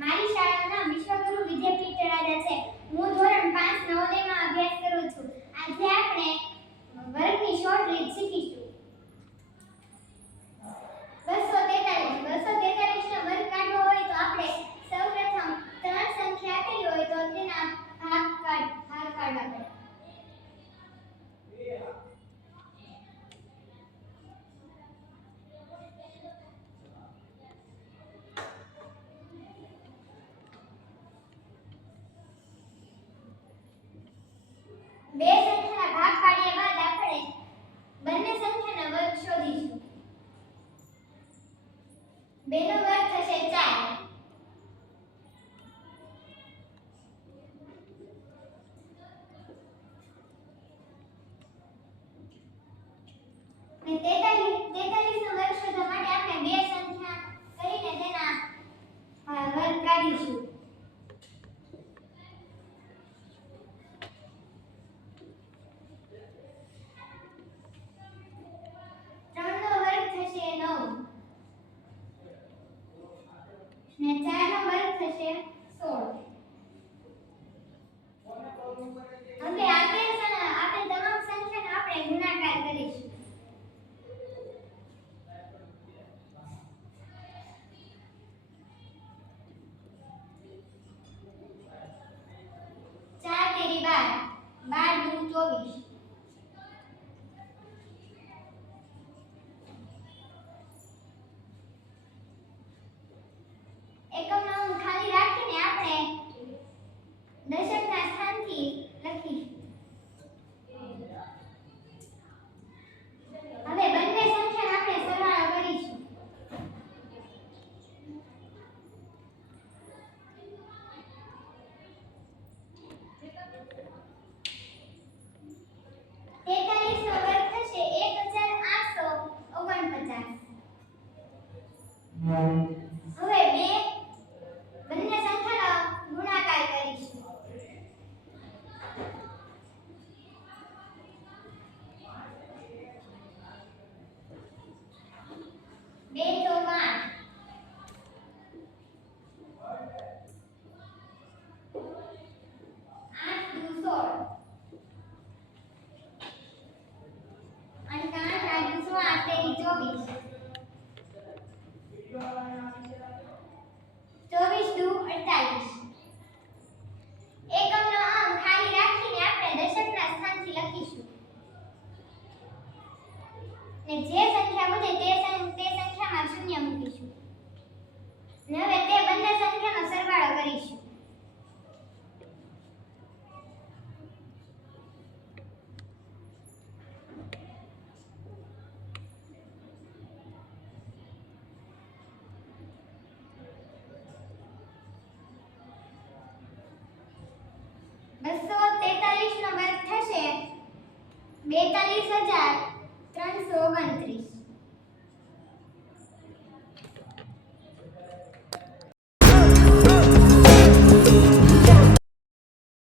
મારી શાળાનું નામ વિશ્વગુરુ વિદ્યાપીઠ તળાજા છે. હું ધોરણ 5 નવોદયમાં અભ્યાસ કરું છું. આજે આપણે વર્ગની શોર્ટ રીત શીખીશું. 243 નો વર્ગ કાઢવો હોય તો આપણે સૌપ્રથમ ત્રણ સંખ્યા આપેલી હોય તો તેના ભાગ કાઢવા પડે. બે સંખ્યાના ભાગ પાડ્યા બાદ આપણે બંને સંખ્યાના વર્ગ શોધીશું. 2 નો વર્ગ થશે 4. ને 43 નો વર્ગ શોધવા માટે આપણે બે સંખ્યા કરીને તેના વર્ગ કાઢીશું. 3 નો વર્ગ થશે 9 ને 4 નો વર્ગ થશે 16. હવે આપેલ તમામ સંખ્યાનો આપણે ગુણાકાર કરીશું. 4 તેરી 12 12 દુ 24. એકમનો અંક ખાલી રાખીને આપણે દશકના સ્થાનથી લખીશું. હવે બંને સંખ્યાનો આપણે સરવાળો કરીશું. 43 નો વર્ગ થશે 1849. હવે બંને સંખ્યાનો ગુણાકાર કરીશું. 2 તો 8. 8 દુ 16. અને 8 દુ 16 તેરી 24. 24 દુ 48. એકમનો અંક ખાલી રાખીને આપણે દશકના સ્થાનથી લખીશું. ને જે સંખ્યા વધે તે સંખ્યામાં શૂન્ય મૂકીશું. ને હવે તે બંને સંખ્યાનો સરવાળો કરીશું. નો વર્ગ થશે 42329.